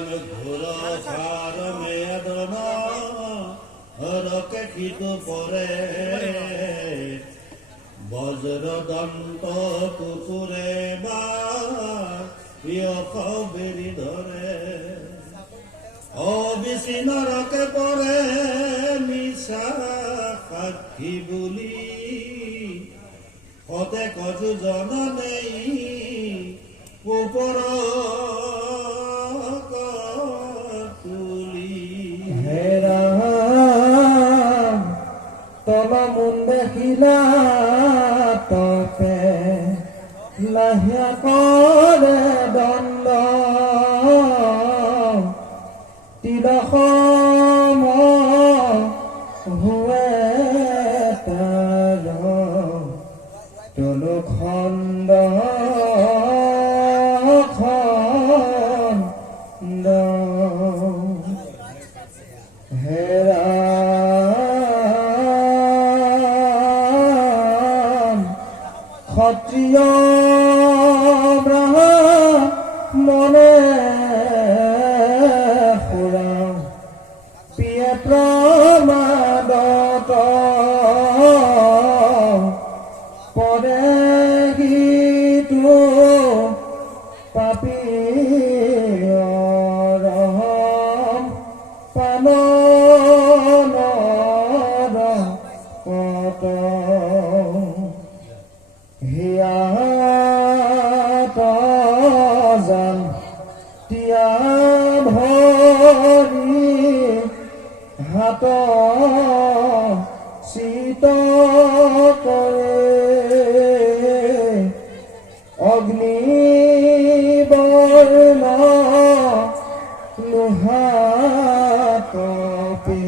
ঘোৰ সাৰ মেদন হৰকে সিটো পৰে বজ্ৰদন্ত কুকুৰে বা বেৰি ধৰে অবিচি নৰকে পৰে মিছা সাক্ষী বুলি সতে কজু জননেই ওপৰ তুলি হেৰা তল মুণ্ডে শিলা তপে লাহিয়া কৰে দণ্ড তিলসম হুৱে তাৰ তলু খণ্ড খণ্ড হেৰা ক্ষত্ৰিয় ব্ৰাহ্মণে সুৰা পিয়ে প্ৰমাদত পৰে গীতো পাপী পাননৰ পত হিয়াত জান তিয়া ভৰি হাত চিত কৰে অগ্নি বৰ্ণ লোহা কপি